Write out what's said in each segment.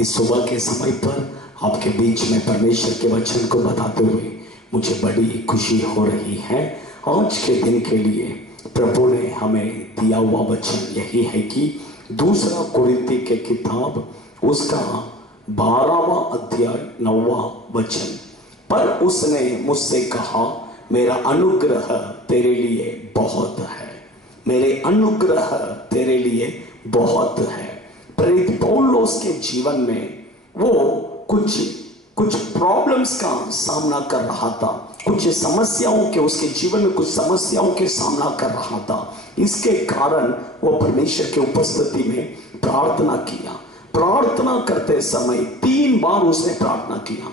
इस सुबह के समय पर आपके बीच में परमेश्वर के वचन को बताते हुए मुझे बड़ी खुशी हो रही है। आज के दिन के लिए प्रभु ने हमें दिया हुआ वचन यही है कि दूसरा कुरिन्ती के किताब उसका 12वां अध्याय 9वां वचन, पर उसने मुझसे कहा मेरा अनुग्रह तेरे लिए बहुत है, मेरे अनुग्रह तेरे लिए बहुत है। प्रेरित पौलुस के जीवन में वो कुछ प्रॉब्लम्स का सामना कर रहा था, कुछ समस्याओं के, उसके जीवन में कुछ समस्याओं के सामना कर रहा था। इसके कारण वो परमेश्वर की उपस्थिति में प्रार्थना किया। प्रार्थना करते समय 3 बार उसने प्रार्थना किया।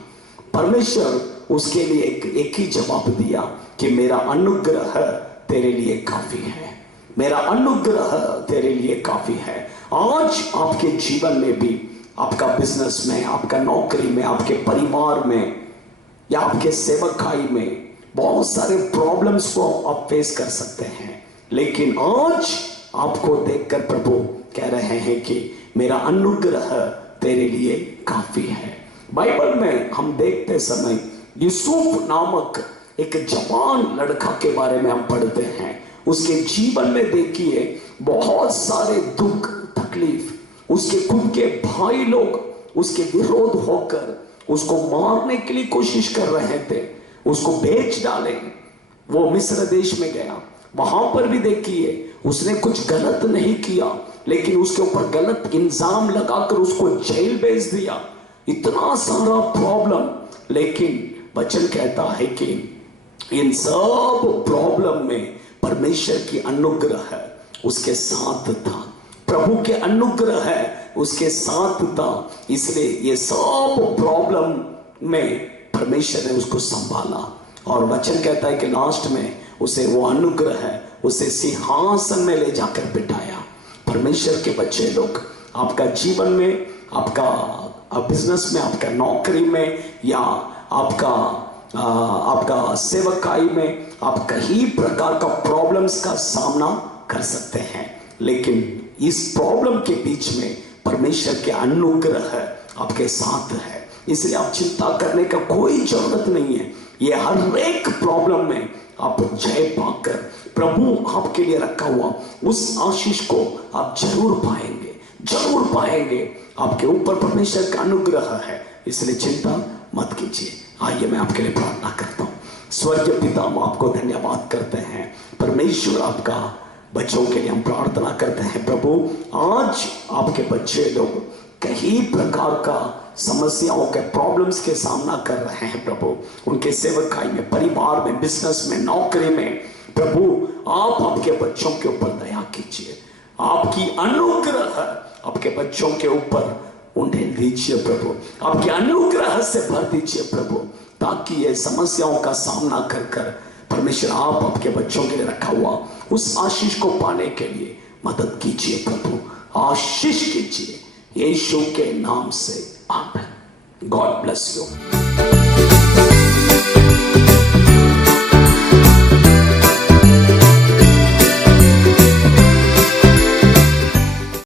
परमेश्वर उसके लिए एक ही जवाब दिया कि मेरा अनुग्रह तेरे लिए काफी है, मेरा अनुग्रह तेरे लिए काफी है। आज आपके जीवन में भी, आपका बिजनेस में, आपका नौकरी में, आपके परिवार में या आपके सेवकाई में बहुत सारे प्रॉब्लम्स को आप फेस कर सकते हैं, लेकिन आज आपको देखकर प्रभु कह रहे हैं कि मेरा अनुग्रह तेरे लिए काफी है। बाइबल में हम देखते समय यूसुफ नामक एक जवान लड़का के बारे में हम पढ़ते हैं। उसके जीवन में देखिए बहुत सारे दुख तकलीफ, उसके खुद के भाई लोग उसके विरोध होकर उसको मारने के लिए कोशिश कर रहे थे, उसको बेच डाले। वो मिस्र देश में गया, वहां पर भी देखिए उसने कुछ गलत नहीं किया, लेकिन उसके ऊपर गलत इल्जाम लगाकर उसको जेल भेज दिया। इतना सारा प्रॉब्लम, लेकिन वचन कहता है कि इन सब प्रॉब्लम में परमेश्वर की अनुग्रह उसके साथ था, प्रभु के अनुग्रह उसके साथ था। इसलिए ये सब प्रॉब्लम में परमेश्वर ने उसको संभाला। और वचन कहता है कि लास्ट में उसे वो अनुग्रह उसे सिंहासन में ले जाकर बिठाया। परमेश्वर के बच्चे लोग, आपका जीवन में, आपका बिजनेस में, आपका नौकरी में या आपका सेवकाई में आप कई प्रकार का प्रॉब्लम्स का सामना कर सकते हैं, लेकिन इस प्रॉब्लम के बीच में परमेश्वर के अनुग्रह आपके साथ है। इसलिए आप चिंता करने का कोई जरूरत नहीं है। ये हर एक प्रॉब्लम में आप जय पाकर प्रभु आपके लिए रखा हुआ उस आशीष को आप जरूर पाएंगे, जरूर पाएंगे। आपके ऊपर परमेश्वर का अनुग्रह है, इसलिए चिंता मत कीजिए। आइए मैं आपके लिए प्रार्थना करता हूँ। स्वर्गीय पिता, हम आपको धन्यवाद करते हैं परमेश्वर, आपका बच्चों के लिए हम प्रार्थना करते हैं। प्रभु आज आपके बच्चे लोग कई प्रकार का समस्याओं के प्रॉब्लम्स के सामना कर रहे हैं प्रभु, उनके सेवकाई में, परिवार में, बिजनेस में, नौकरी में। प्रभु आप आपके बच्चों के ऊपर दया कीजिए, आपकी अनुग्रह आपके बच्चों के ऊपर उन्हें दीजिए प्रभु, आपके अनुग्रह से भर दीजिए प्रभु, ताकि ये समस्याओं का सामना कर कर परमेश्वर आप आपके बच्चों के लिए रखा हुआ उस आशीष को पाने के लिए मदद कीजिए प्रभु, आशीष कीजिए यीशु के नाम से, आमीन। God bless you.